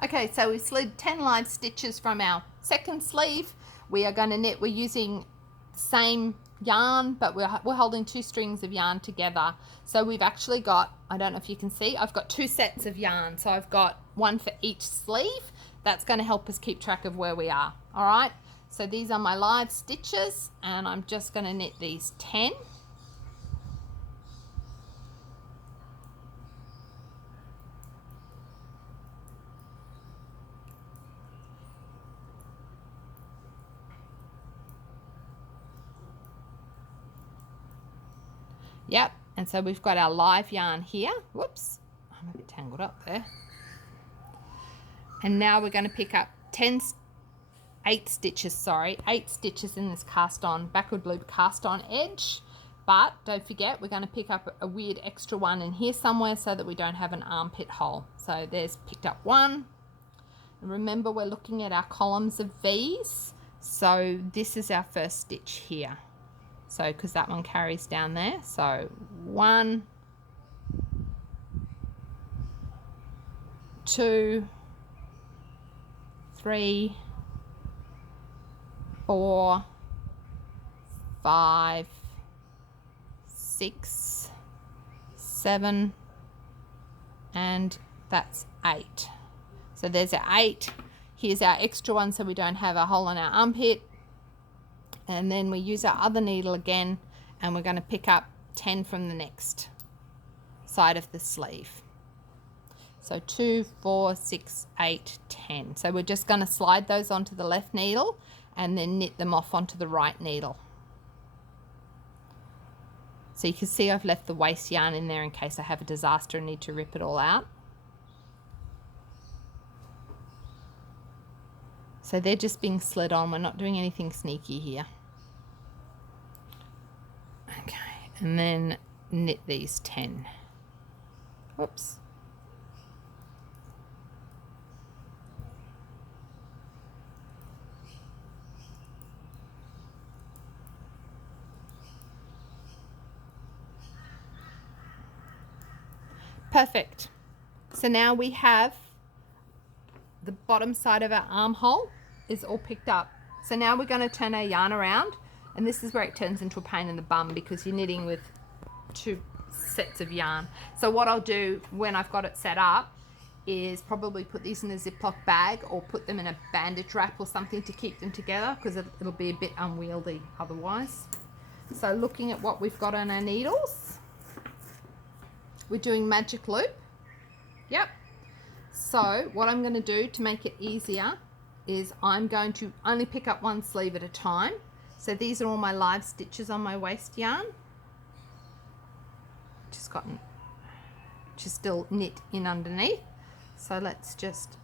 Okay, so we slid 10 live stitches from our second sleeve. We are going to knit, we're using the same yarn, but we're holding 2 strings of yarn together. So we've actually got, I don't know if you can see, I've got 2 sets of yarn. So I've got one for each sleeve. That's going to help us keep track of where we are. All right, so these are my live stitches, and I'm just going to knit these 10. Yep, and so we've got our live yarn here. Whoops, I'm a bit tangled up there. And now we're going to pick up 8 stitches in this cast on, backward loop cast on edge. But don't forget, we're going to pick up a weird extra one in here somewhere so that we don't have an armpit hole. So there's picked up one. And remember, we're looking at our columns of V's. So this is our first stitch here. So, because that one carries down there. So 1, 2, 3, 4, 5, 6, 7, and that's 8. So there's our 8. Here's our extra one so we don't have a hole in our armpit. And then we use our other needle again, and we're going to pick up 10 from the next side of the sleeve. So 2, 4, 6, 8, 10. So we're just going to slide those onto the left needle and then knit them off onto the right needle. So you can see I've left the waste yarn in there in case I have a disaster and need to rip it all out. So they're just being slid on. We're not doing anything sneaky here. Okay, and then knit these 10. Whoops. Perfect. So now we have the bottom side of our armhole is all picked up. So now we're going to turn our yarn around, and this is where it turns into a pain in the bum because you're knitting with 2 sets of yarn. So what I'll do when I've got it set up is probably put these in a Ziploc bag or put them in a bandage wrap or something to keep them together because it'll be a bit unwieldy otherwise. So looking at what we've got on our needles, we're doing magic loop. Yep. So what I'm going to do to make it easier is I'm going to only pick up 1 sleeve at a time. So these are all my live stitches on my waste yarn. Just still knit in underneath. So let's just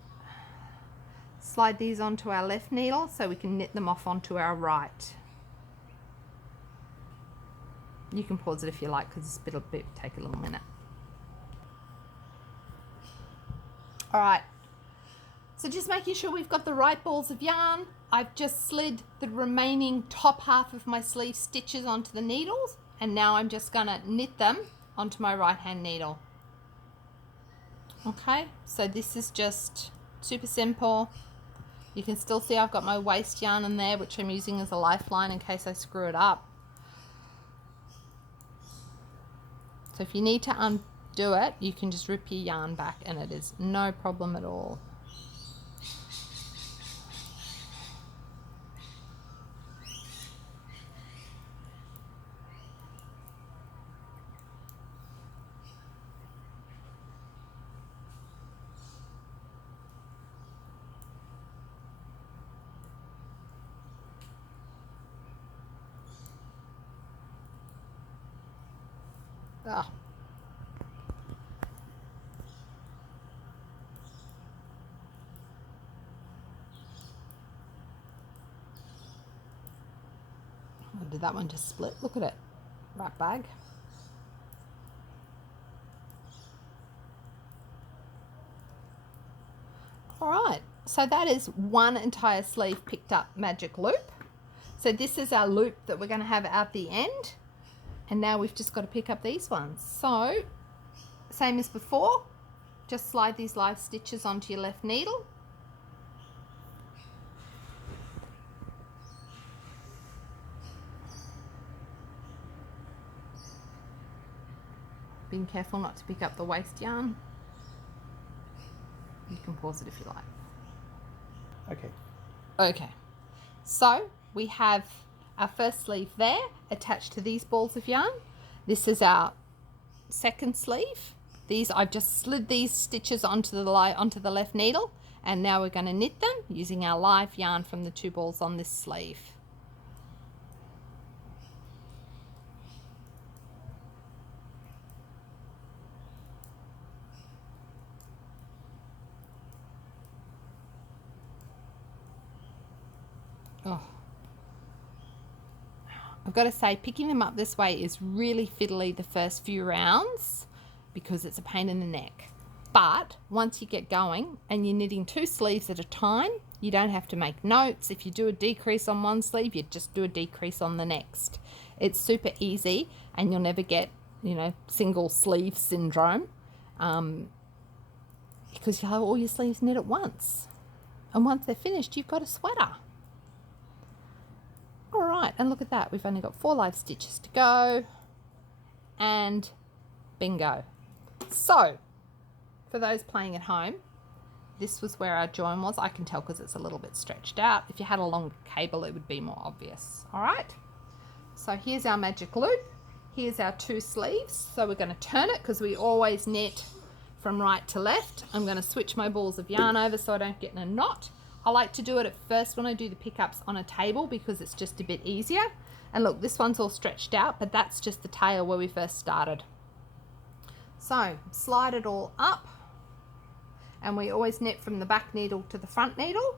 slide these onto our left needle so we can knit them off onto our right. You can pause it if you like because it'll take a little minute. All right, so just making sure we've got the right balls of yarn. I've just slid the remaining top half of my sleeve stitches onto the needles, and now I'm just going to knit them onto my right hand needle. Okay, so this is just super simple. You can still see I've got my waste yarn in there, which I'm using as a lifeline in case I screw it up. So if you need to undo it, you can just rip your yarn back and it is no problem at all. Ah. Oh, did that one just split? Look at it. Right bag. All right, so that is 1 entire sleeve picked up magic loop. So this is our loop that we're going to have at the end. And now we've just got to pick up these ones. So same as before, just slide these live stitches onto your left needle. Being careful not to pick up the waste yarn. You can pause it if you like. Okay, so we have our first sleeve there attached to these balls of yarn. This is our second sleeve. I've just slid these stitches onto the left needle, and now we're going to knit them using our live yarn from the 2 balls on this sleeve. Oh, I've got to say, picking them up this way is really fiddly the first few rounds because it's a pain in the neck. But once you get going and you're knitting 2 sleeves at a time, you don't have to make notes. If you do a decrease on one sleeve, you just do a decrease on the next. It's super easy, and you'll never get, single sleeve syndrome because you'll have all your sleeves knit at once. And once they're finished, you've got a sweater. All right, and look at that. We've only got 4 live stitches to go, and bingo. So, for those playing at home, this was where our join was. I can tell because it's a little bit stretched out. If you had a longer cable, it would be more obvious. All right, so here's our magic loop. Here's our 2 sleeves. So we're going to turn it because we always knit from right to left. I'm going to switch my balls of yarn over so I don't get in a knot. I like to do it at first when I do the pickups on a table because it's just a bit easier. And look, this one's all stretched out, but that's just the tail where we first started. So slide it all up, and we always knit from the back needle to the front needle.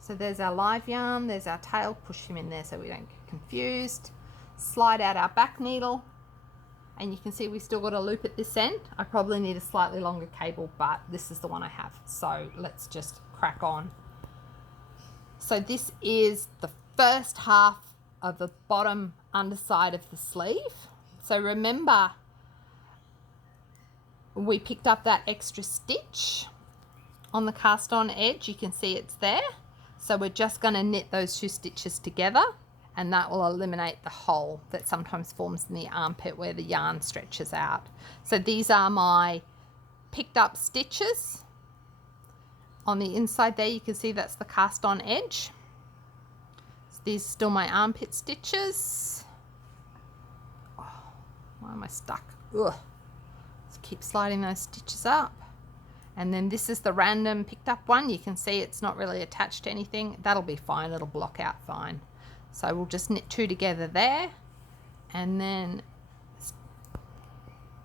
So there's our live yarn, there's our tail, push him in there so we don't get confused. Slide out our back needle, and you can see we still got a loop at this end. I probably need a slightly longer cable, but this is the one I have. So let's just crack on. So this is the first half of the bottom underside of the sleeve. So remember, we picked up that extra stitch on the cast on edge. You can see it's there. So we're just going to knit those 2 stitches together, and that will eliminate the hole that sometimes forms in the armpit where the yarn stretches out. So these are my picked up stitches. On the inside there, you can see that's the cast on edge. So these are still my armpit stitches. Oh, why am I stuck? Ugh. Just keep sliding those stitches up. And then this is the random picked up one. You can see it's not really attached to anything. That'll be fine. It'll block out fine. So we'll just knit 2 together there. And then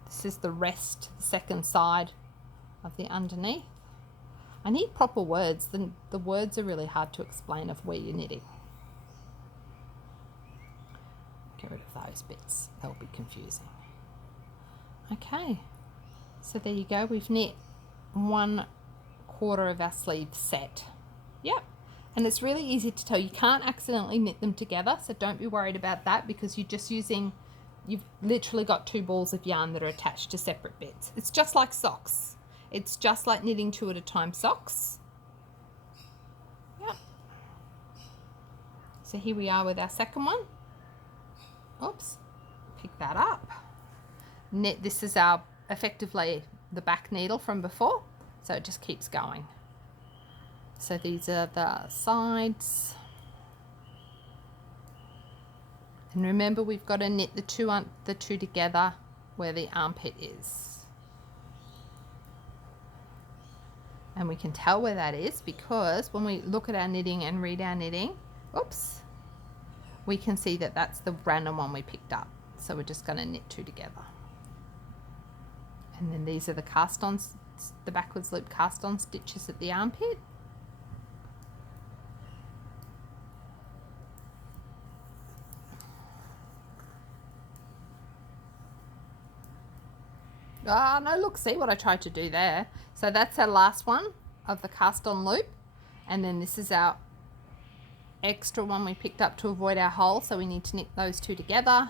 this is the rest, the second side of the underneath. I need proper words. The words are really hard to explain of where you're knitting. Get rid of those bits. They'll be confusing. Okay, so there you go. We've knit 1/4 of our sleeve set. Yep, and it's really easy to tell. You can't accidentally knit them together, so don't be worried about that because you've literally got 2 balls of yarn that are attached to separate bits. It's just like socks. It's just like knitting 2 at a time socks. Yep. So here we are with our second one. Oops, pick that up. Knit, this is our effectively the back needle from before, so it just keeps going. So these are the sides. And remember, we've got to knit the two together where the armpit is. And we can tell where that is because when we look at our knitting and read our knitting, oops, we can see that that's the random one we picked up. So we're just going to knit 2 together. And then these are the cast on, the backwards loop cast on stitches at the armpit. Ah, no, look, see what I tried to do there. So that's our last one of the cast on loop. And then this is our extra one we picked up to avoid our hole. So we need to knit those 2 together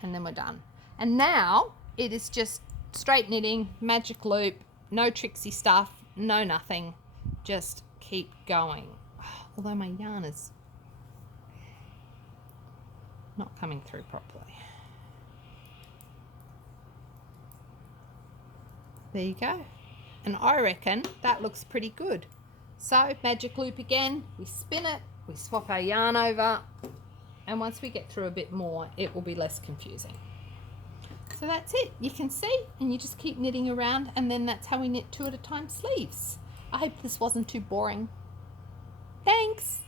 and then we're done. And now it is just straight knitting, magic loop, No tricksy stuff, no nothing. Just keep going. Although my yarn is not coming through properly. There you go. And I reckon that looks pretty good. So magic loop again, we spin it, we swap our yarn over, and once we get through a bit more, it will be less confusing. So that's it. You can see, and you just keep knitting around, and then that's how we knit 2 at a time sleeves. I hope this wasn't too boring. Thanks.